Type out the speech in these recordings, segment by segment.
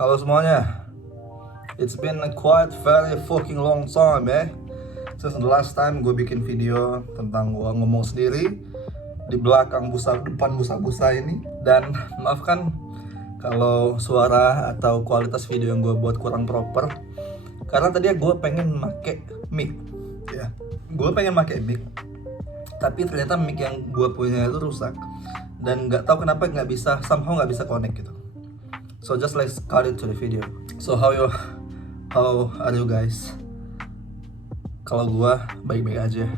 Halo semuanya. It's been a quite very fucking long time since the last time gue bikin video tentang gue ngomong sendiri di belakang depan busa-busa ini. Dan maafkan kalau suara atau kualitas video yang gue buat kurang proper, karena tadi gue pengen make mic ya. Gue pengen make mic, tapi ternyata mic yang gue punya itu rusak dan nggak tahu kenapa somehow nggak bisa connect gitu. So just let's cut it to the video. So how are you guys? Kalau gua baik-baik aja.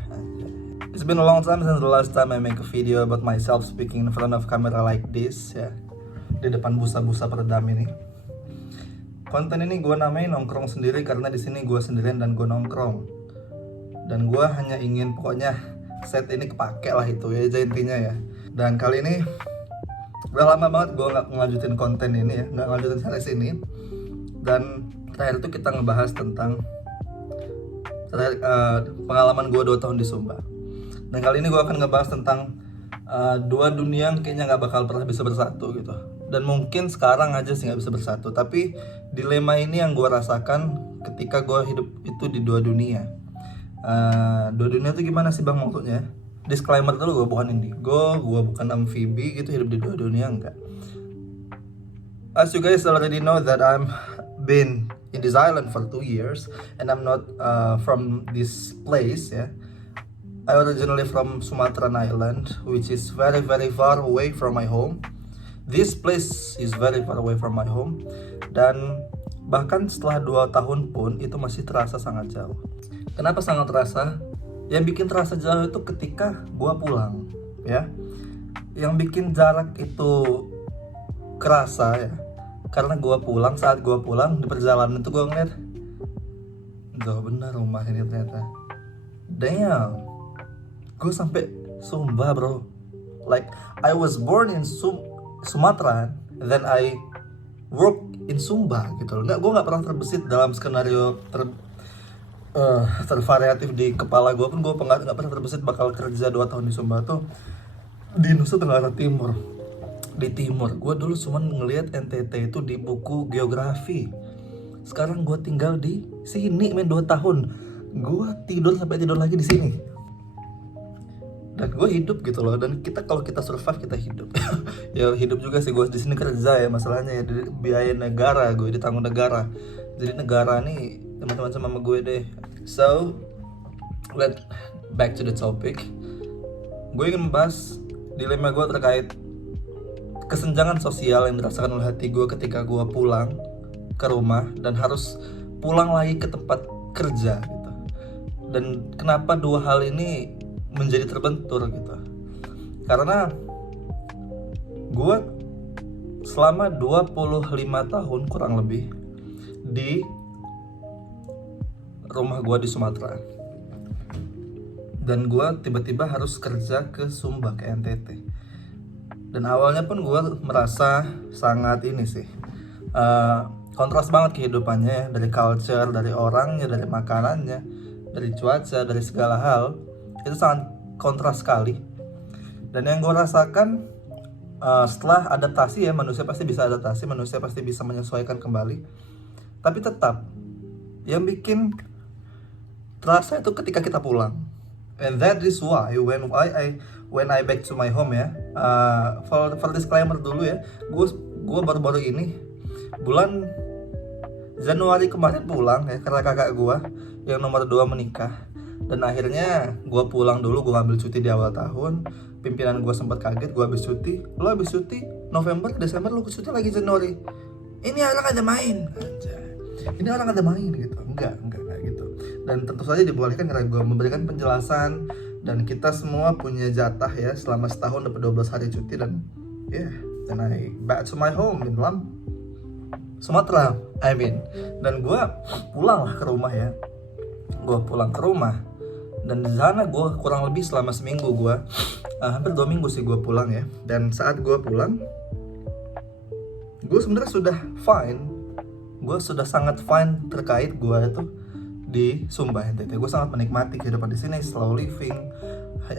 It's been a long time since the last time I make a video about myself speaking in front of camera like this ya. Di depan busa-busa peredam ini. Konten ini gua namain nongkrong sendiri karena di sini gua sendirian dan gua nongkrong. Dan gua hanya ingin pokoknya set ini kepake lah itu ya intinya ya. Dan kali ini udah lama banget gue nggak ngelanjutin konten ini ya, nggak ngelanjutin series ini. Dan terakhir itu kita ngebahas tentang pengalaman gue 2 tahun di Sumba. Dan kali ini gue akan ngebahas tentang dua dunia yang kayaknya nggak bakal pernah bisa bersatu gitu. Dan mungkin sekarang aja sih nggak bisa bersatu, tapi dilema ini yang gue rasakan ketika gue hidup itu di dua dunia. Dua dunia itu gimana sih bang maksudnya? Disclaimer dulu, gue bukan indigo, gue bukan amfibi gitu, hidup di dua dunia enggak. As you guys already know that I'm been in this island for 2 years and I'm not from this place ya. I originally from Sumatran Island, which is very very far away from my home. This place is very far away from my home, dan bahkan setelah 2 tahun pun itu masih terasa sangat jauh. Kenapa sangat terasa? Yang bikin terasa jauh itu ketika gua pulang ya. Yang bikin jarak itu kerasa ya, karena saat gua pulang di perjalanan itu gua ngeliat jauh benar rumah ini ternyata. Damn, gue sampai Sumba bro. Like I was born in Sumatera, then I work in Sumba gitu loh. Gue nggak pernah terbesit dalam skenario tervariatif di kepala gue pun. Gue nggak pernah terbesit bakal kerja 2 tahun di Sumba tuh di Nusa Tenggara Timur, di timur. Gue dulu cuma ngelihat NTT itu di buku geografi. Sekarang gue tinggal di sini 2 tahun. Gue tidur lagi di sini. Dan gue hidup gitu loh. Dan kalau kita survive kita hidup. Ya hidup juga sih, gue di sini kerja ya, masalahnya ya biaya negara, gue ditanggung negara. Jadi negara nih teman-teman sama gue deh. So let's back to the topic. Gue ingin membahas dilema gue terkait kesenjangan sosial yang dirasakan oleh hati gue ketika gue pulang ke rumah dan harus pulang lagi ke tempat kerja gitu. Dan kenapa dua hal ini menjadi terbentur gitu? Karena gue selama 25 tahun kurang lebih di rumah gue di Sumatera, dan gue tiba-tiba harus kerja ke Sumba, ke NTT. Dan awalnya pun gue merasa sangat ini sih, kontras banget kehidupannya ya, dari culture, dari orangnya, dari makanannya, dari cuaca, dari segala hal. Itu sangat kontras sekali. Dan yang gue rasakan setelah adaptasi ya, manusia pasti bisa adaptasi, manusia pasti bisa menyesuaikan kembali. Tapi tetap yang bikin terasa itu ketika kita pulang. And that is why when I back to my home ya, for disclaimer dulu ya, gue baru-baru ini bulan Januari kemarin pulang ya, karena kakak gue yang nomor 2 menikah. Dan akhirnya gue pulang dulu, gue ngambil cuti di awal tahun. Pimpinan gue sempat kaget, gue habis cuti. Lo habis cuti November, Desember, lo cuti lagi Januari. Ini orang ada main aja. Ini orang ada main gitu. Enggak gitu. Dan tentu saja dibolehkan karena gue memberikan penjelasan. Dan kita semua punya jatah ya, selama setahun dapat 12 hari cuti. Dan then I back to my home in Sumatera, Dan gue pulang lah ke rumah ya. Gue pulang ke rumah, dan di sana gue kurang lebih selama seminggu. Gue hampir 2 minggu sih gue pulang ya. Dan saat gue pulang, gue sebenarnya sudah fine. Gue sudah sangat fine terkait gue itu di Sumba NTT. Gue sangat menikmati kehidupan di sini, slow living,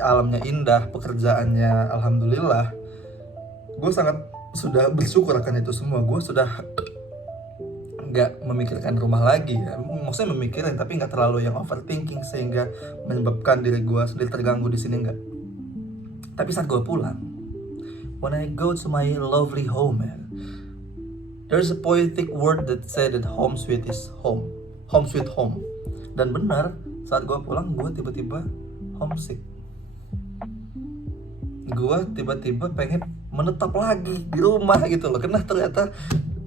alamnya indah, pekerjaannya alhamdulillah. Gue sangat sudah bersyukur akan itu semua. Gue sudah nggak memikirkan rumah lagi ya. Maksudnya memikirkan tapi nggak terlalu yang overthinking sehingga menyebabkan diri gue sendiri terganggu di sini, nggak. Tapi saat gue pulang, when I go to my lovely home, man, there's a poetic word that said that home sweet is home, home sweet home. Dan benar, saat gue pulang gue tiba-tiba homesick. Gue tiba-tiba pengen menetap lagi di rumah gitu loh, karena ternyata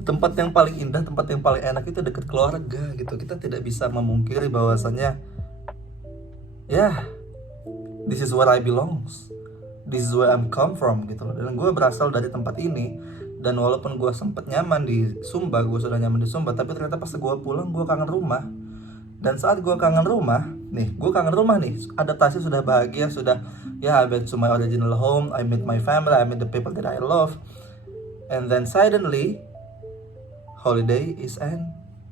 tempat yang paling indah, tempat yang paling enak itu dekat keluarga gitu. Kita tidak bisa memungkiri bahwasannya ya, this is where I belongs, this is where I'm come from gitu loh. Dan gue berasal dari tempat ini. Dan walaupun gue sempet nyaman di Sumba, gue sudah nyaman di Sumba, tapi ternyata pas gue pulang gue kangen rumah. Dan saat gue kangen rumah nih, adaptasi sudah bahagia, sudah ya, I back to my original home, I meet my family, I meet the people that I love. And then suddenly holiday is end,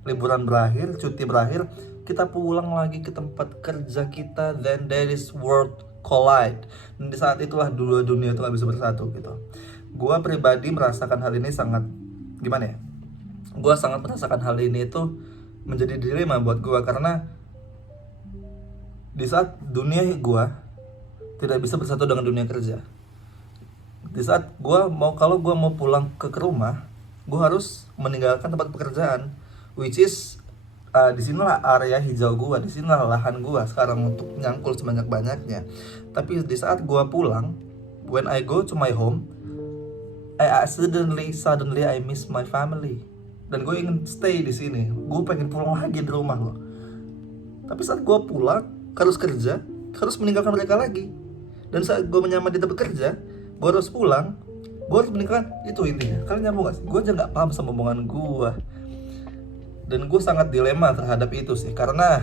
liburan berakhir, cuti berakhir, kita pulang lagi ke tempat kerja kita. Then there is world collide. Dan di saat itulah dua dunia itu gak bisa bersatu gitu. Gue pribadi merasakan hal ini sangat, gimana ya, gue sangat merasakan hal ini itu menjadi dilema buat gue. Karena di saat dunia gue tidak bisa bersatu dengan dunia kerja, di saat kalau gue mau pulang ke rumah, gue harus meninggalkan tempat pekerjaan, which is disinilah area hijau gue, disinilah lahan gue sekarang untuk nyangkul sebanyak-banyaknya. Tapi di saat gue pulang, when I go to my home, I suddenly I miss my family. Dan gue ingin stay di sini, gue pengen pulang lagi di rumah loh. Tapi saat gue pulang, harus kerja, harus meninggalkan mereka lagi. Dan saat gue menyaman di tempat kerja, gue harus pulang, gue harus meninggalkan. Itu intinya, kalian nyambung gak sih? Gue aja gak paham sama omongan gue. Dan gue sangat dilema terhadap itu sih. Karena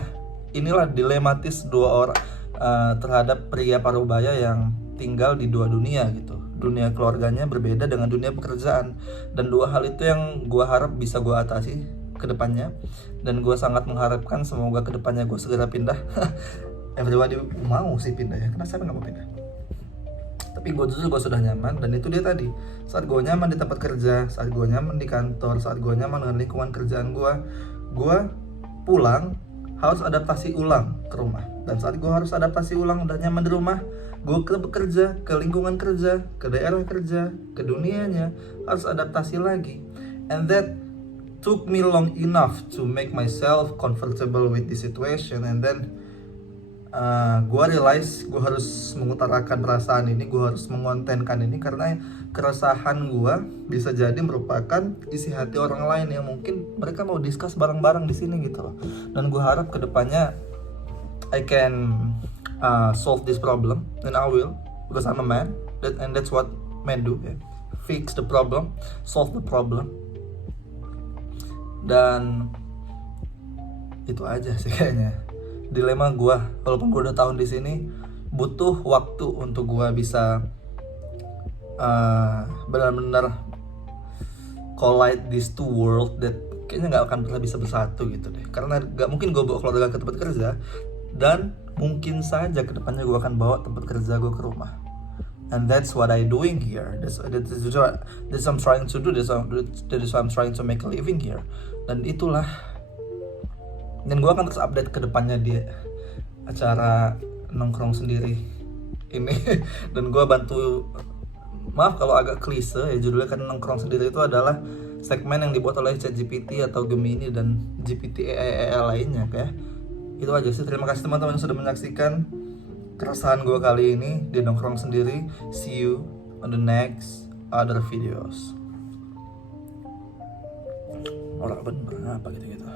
inilah dilematis dua orang terhadap pria parubaya yang tinggal di dua dunia gitu. Dunia keluarganya berbeda dengan dunia pekerjaan. Dan dua hal itu yang gue harap bisa gue atasi ke depannya. Dan gue sangat mengharapkan semoga ke depannya gue segera pindah. Everybody mau sih pindah ya, karena saya gak mau pindah. Tapi gue sudah nyaman. Dan itu dia tadi, saat gue nyaman di tempat kerja, saat gue nyaman di kantor, saat gue nyaman dengan lingkungan kerjaan gue pulang harus adaptasi ulang ke rumah. Dan saat gue harus adaptasi ulang dan nyaman di rumah, gue ke bekerja, ke lingkungan kerja, ke daerah kerja, ke dunianya, harus adaptasi lagi. And that took me long enough to make myself comfortable with the situation. And then gue realize gue harus mengutarakan perasaan ini, gue harus mengontenkan ini, karena keresahan gue bisa jadi merupakan isi hati orang lain yang mungkin mereka mau discuss bareng-bareng di sini gitu loh. Dan gue harap kedepannya I can solve this problem, and I will, because I'm a man, and that's what men do, ya. Fix the problem, solve the problem. Dan itu aja sih kayaknya dilema gue. Walaupun gue udah tahun di sini, butuh waktu untuk gue bisa benar-benar collide these two world that kayaknya nggak akan pernah bisa bersatu gitu deh. Karena nggak mungkin gue bawa keluarga ke tempat kerja, dan mungkin saja kedepannya gue akan bawa tempat kerja gue ke rumah. And that's what I doing here. That's I'm trying to do. That's what I'm trying to make a living here. Dan itulah. Dan gue akan terus update ke depannya di acara nongkrong sendiri ini. Dan gue bantu, maaf kalau agak klise ya judulnya, kan nongkrong sendiri itu adalah segmen yang dibuat oleh ChatGPT atau Gemini dan GPT AI lainnya ya. Itu aja sih. Terima kasih teman-teman yang sudah menyaksikan keresahan gue kali ini di nongkrong sendiri. See you on the next other videos. Orang bener apa gitu-gitu.